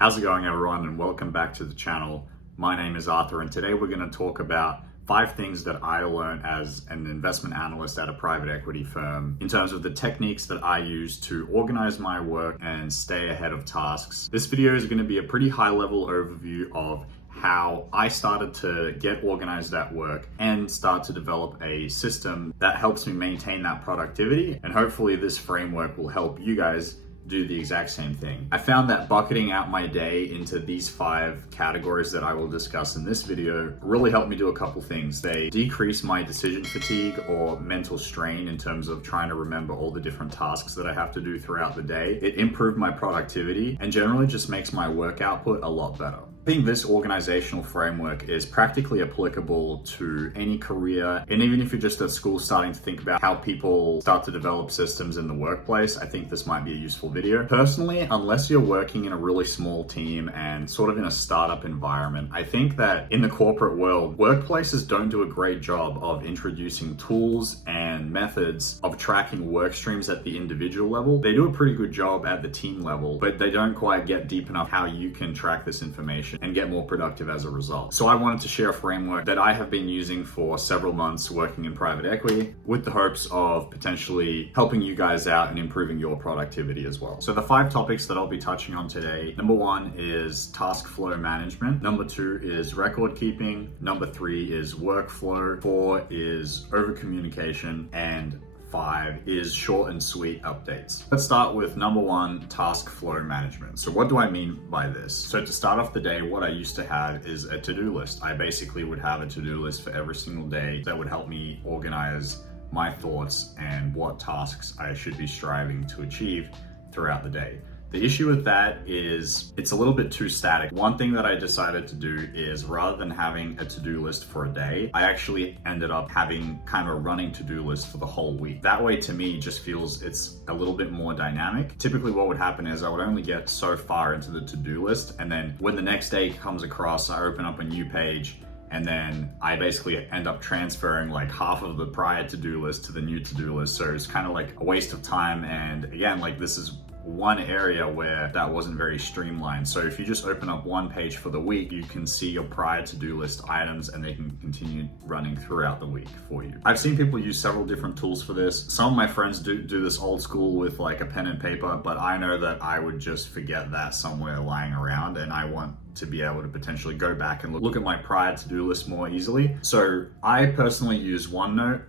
How's it going, everyone, and welcome back to the channel. My name is Arthur, and today we're going to talk about 5 things that I learned as an investment analyst at a private equity firm in terms of the techniques that I use to organize my work and stay ahead of tasks. This video is going to be a pretty high-level overview of how I started to get organized at work and start to develop a system that helps me maintain that productivity, and hopefully this framework will help you guys do the exact same thing. I found that bucketing out my day into these 5 categories that I will discuss in this video really helped me do a couple things. They decrease my decision fatigue or mental strain in terms of trying to remember all the different tasks that I have to do throughout the day. It improved my productivity and generally just makes my work output a lot better. I think this organizational framework is practically applicable to any career, and even if you're just at school starting to think about how people start to develop systems in the workplace, I think this might be a useful video. Personally, unless you're working in a really small team and sort of in a startup environment, I think that in the corporate world, workplaces don't do a great job of introducing tools and methods of tracking work streams at the individual level. They do a pretty good job at the team level, but they don't quite get deep enough how you can track this information and get more productive as a result. So I wanted to share a framework that I have been using for several months working in private equity with the hopes of potentially helping you guys out and improving your productivity as well. So the 5 topics that I'll be touching on today: number 1 is task flow management. Number 2 is record keeping. Number 3 is workflow. 4 is over communication. And 5 is short and sweet updates. Let's start with number 1, task flow management. So what do I mean by this? So to start off the day, what I used to have is a to-do list. I basically would have a to-do list for every single day that would help me organize my thoughts and what tasks I should be striving to achieve throughout the day. The issue with that is it's a little bit too static. One thing that I decided to do is, rather than having a to-do list for a day, I actually ended up having kind of a running to-do list for the whole week. That way, to me, just feels it's a little bit more dynamic. Typically what would happen is I would only get so far into the to-do list, and then when the next day comes across, I open up a new page, and then I basically end up transferring like half of the prior to-do list to the new to-do list. So it's kind of like a waste of time. And again, like, this is one area where that wasn't very streamlined. So if you just open up one page for the week, you can see your prior to-do list items and they can continue running throughout the week for you. I've seen people use several different tools for this. Some of my friends do this old school with like a pen and paper, but I know that I would just forget that somewhere lying around, and I want to be able to potentially go back and look at my prior to-do list more easily. So I personally use OneNote.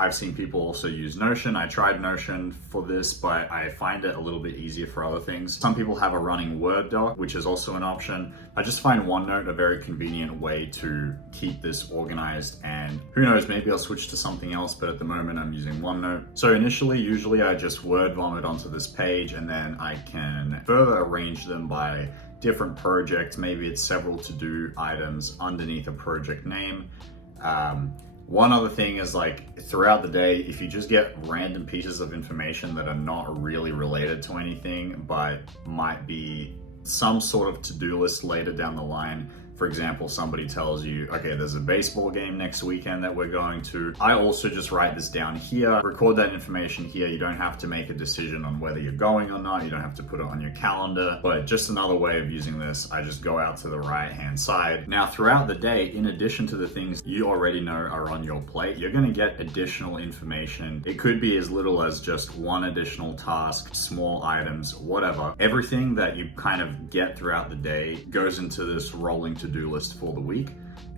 I've seen people also use Notion. I tried Notion for this, but I find it a little bit easier for other things. Some people have a running Word doc, which is also an option. I just find OneNote a very convenient way to keep this organized, and who knows, maybe I'll switch to something else, but at the moment I'm using OneNote. So usually I just word vomit onto this page, and then I can further arrange them by different projects. Maybe it's several to-do items underneath a project name. One other thing is, like, throughout the day, if you just get random pieces of information that are not really related to anything, but might be some sort of to-do list later down the line. For example, somebody tells you, okay, there's a baseball game next weekend that we're going to. I also just write this down here, record that information here. You don't have to make a decision on whether you're going or not. You don't have to put it on your calendar, but just another way of using this. I just go out to the right-hand side. Now, throughout the day, in addition to the things you already know are on your plate, you're gonna get additional information. It could be as little as just one additional task, small items, whatever. Everything that you kind of get throughout the day goes into this rolling to-do list for the week,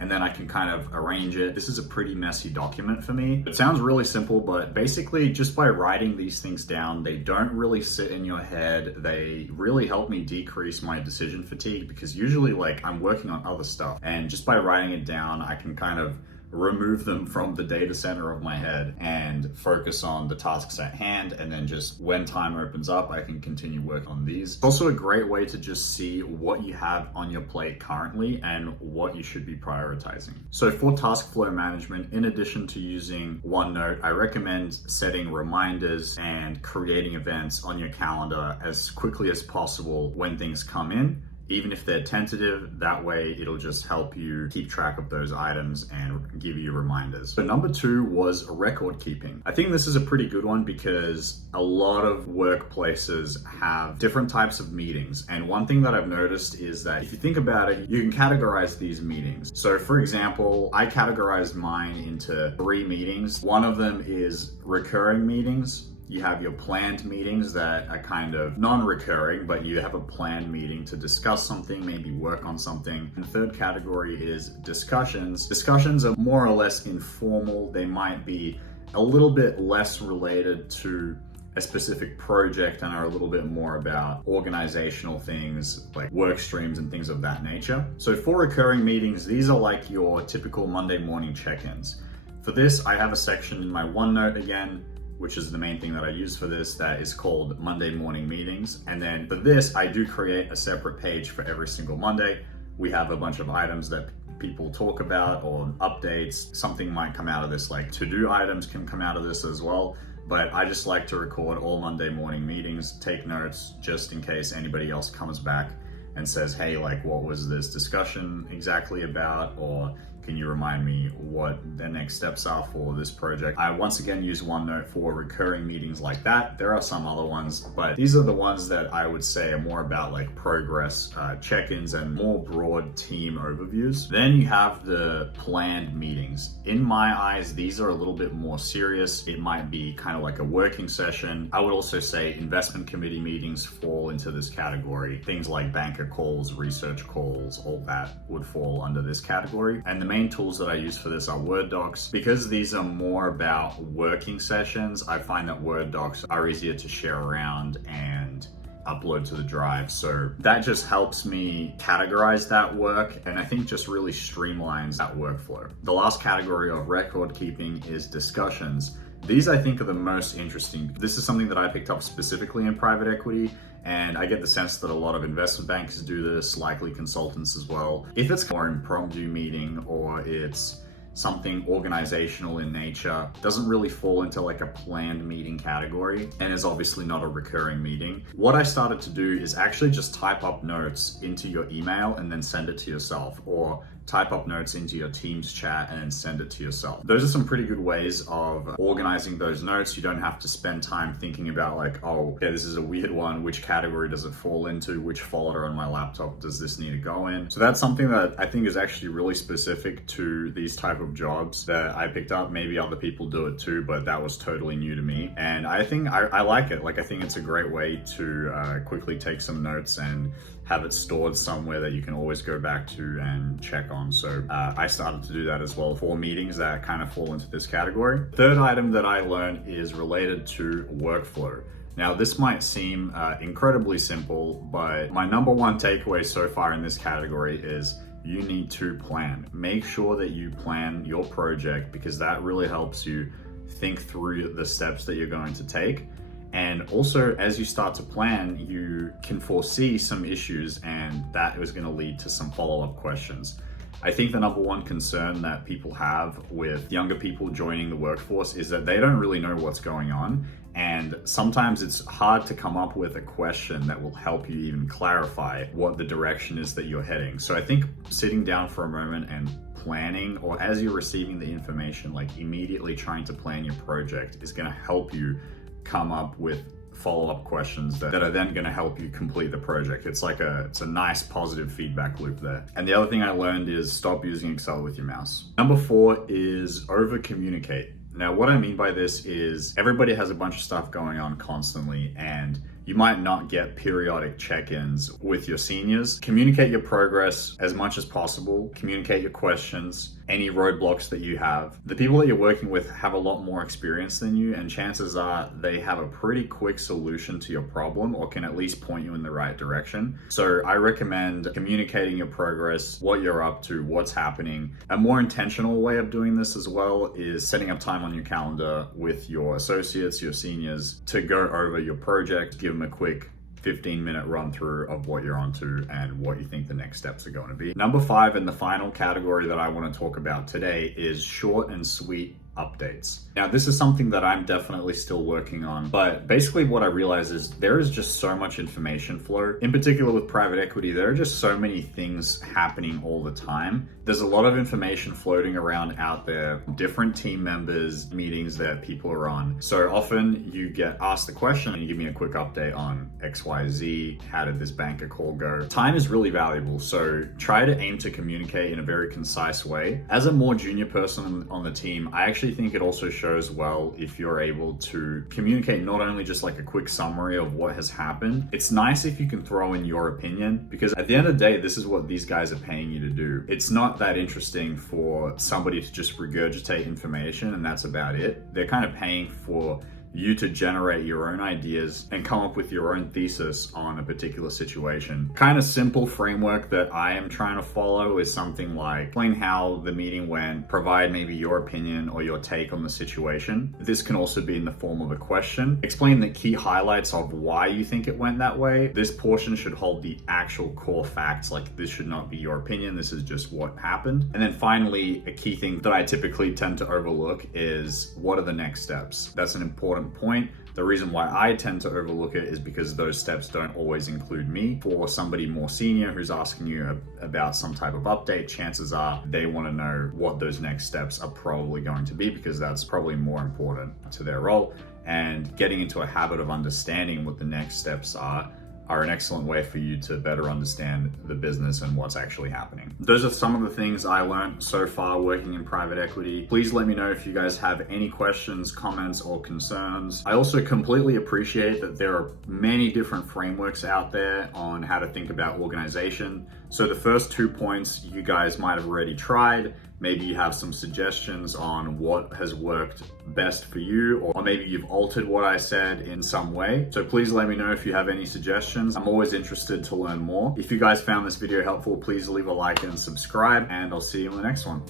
and then I can kind of arrange it. This is a pretty messy document for me. It sounds really simple, but basically just by writing these things down, they don't really sit in your head. They really help me decrease my decision fatigue, because usually, like, I'm working on other stuff, and just by writing it down, I can kind of remove them from the data center of my head and focus on the tasks at hand, and then just when time opens up, I can continue work on these. It's also a great way to just see what you have on your plate currently and what you should be prioritizing. So for task flow management, in addition to using OneNote, I recommend setting reminders and creating events on your calendar as quickly as possible when things come in. even if they're tentative. That way it'll just help you keep track of those items and give you reminders. So number 2 was record keeping. I think this is a pretty good one because a lot of workplaces have different types of meetings. And one thing that I've noticed is that if you think about it, you can categorize these meetings. So for example, I categorized mine into 3 meetings. One of them is recurring meetings. You have your planned meetings that are kind of non-recurring, but you have a planned meeting to discuss something, maybe work on something. And the third category is discussions. Discussions are more or less informal. They might be a little bit less related to a specific project and are a little bit more about organizational things like work streams and things of that nature. So for recurring meetings, these are like your typical Monday morning check-ins. For this, I have a section in my OneNote again, which is the main thing that I use for this, that is called Monday morning meetings. And then for this, I do create a separate page for every single Monday. We have a bunch of items that people talk about or updates. Something might come out of this, like to-do items can come out of this as well. But I just like to record all Monday morning meetings, take notes just in case anybody else comes back and says, hey, like, what was this discussion exactly about? Or can you remind me what the next steps are for this project? I once again use OneNote for recurring meetings like that. There are some other ones, but these are the ones that I would say are more about like progress check-ins and more broad team overviews. Then you have the planned meetings. In my eyes, these are a little bit more serious. It might be kind of like a working session. I would also say investment committee meetings fall into this category. Things like banker calls, research calls, all that would fall under this category. And the main tools that I use for this are Word docs. Because these are more about working sessions, I find that Word docs are easier to share around and upload to the drive. So that just helps me categorize that work, and I think just really streamlines that workflow. The last category of record keeping is discussions. These I think are the most interesting. This is something that I picked up specifically in private equity, and I get the sense that a lot of investment bankers do this, likely consultants as well. If it's more impromptu meeting or it's something organizational in nature, doesn't really fall into like a planned meeting category and is obviously not a recurring meeting. What I started to do is actually just type up notes into your email and then send it to yourself, or type up notes into your Teams chat and then send it to yourself. Those are some pretty good ways of organizing those notes. You don't have to spend time thinking about like, oh, yeah, this is a weird one. Which category does it fall into? Which folder on my laptop does this need to go in? So that's something that I think is actually really specific to these type of jobs that I picked up. Maybe other people do it too, but that was totally new to me. And I think I like it. Like, I think it's a great way to quickly take some notes and have it stored somewhere that you can always go back to and check on. So I started to do that as well for meetings that kind of fall into this category. Third item that I learned is related to workflow. Now, this might seem incredibly simple, but my number one takeaway so far in this category is you need to plan. Make sure that you plan your project, because that really helps you think through the steps that you're going to take. And also, as you start to plan, you can foresee some issues, and that is going to lead to some follow-up questions. I think the number one concern that people have with younger people joining the workforce is that they don't really know what's going on. And sometimes it's hard to come up with a question that will help you even clarify what the direction is that you're heading. So I think sitting down for a moment and planning, or as you're receiving the information, like immediately trying to plan your project is going to help you come up with follow-up questions that are then going to help you complete the project. It's a nice positive feedback loop there. And the other thing I learned is stop using Excel with your mouse. Number 4 is over communicate. Now, what I mean by this is everybody has a bunch of stuff going on constantly, and you might not get periodic check-ins with your seniors. Communicate your progress as much as possible. Communicate your questions, any roadblocks that you have. The people that you're working with have a lot more experience than you, and chances are they have a pretty quick solution to your problem, or can at least point you in the right direction. So I recommend communicating your progress, what you're up to, what's happening. A more intentional way of doing this as well is setting up time on your calendar with your associates, your seniors, to go over your project, give them a quick 15-minute run through of what you're onto and what you think the next steps are going to be. Number 5, and the final category that I want to talk about today, is short and sweet updates. Now, this is something that I'm definitely still working on, but basically what I realize is there is just so much information flow. In particular with private equity, there are just so many things happening all the time. There's a lot of information floating around out there, different team members, meetings that people are on. So often you get asked the question and you give me a quick update on XYZ, how did this banker call go? Time is really valuable, so try to aim to communicate in a very concise way. As a more junior person on the team, I actually think it also shows well if you're able to communicate not only just like a quick summary of what has happened. It's nice if you can throw in your opinion, because at the end of the day, this is what these guys are paying you to do. It's not that interesting for somebody to just regurgitate information and that's about it. They're kind of paying for you to generate your own ideas and come up with your own thesis on a particular situation. Kind of simple framework that I am trying to follow is something like explain how the meeting went, provide maybe your opinion or your take on the situation. This can also be in the form of a question. Explain the key highlights of why you think it went that way. This portion should hold the actual core facts, like this should not be your opinion, this is just what happened. And then finally, a key thing that I typically tend to overlook is what are the next steps? That's an important point. The reason why I tend to overlook it is because those steps don't always include me. For somebody more senior who's asking you about some type of update, chances are they want to know what those next steps are probably going to be, because that's probably more important to their role. And getting into a habit of understanding what the next steps are an excellent way for you to better understand the business and what's actually happening. Those are some of the things I learned so far working in private equity. Please let me know if you guys have any questions, comments, or concerns. I also completely appreciate that there are many different frameworks out there on how to think about organization. So the first 2 points you guys might have already tried. Maybe you have some suggestions on what has worked best for you, or maybe you've altered what I said in some way. So please let me know if you have any suggestions. I'm always interested to learn more. If you guys found this video helpful, please leave a like and subscribe, and I'll see you in the next one.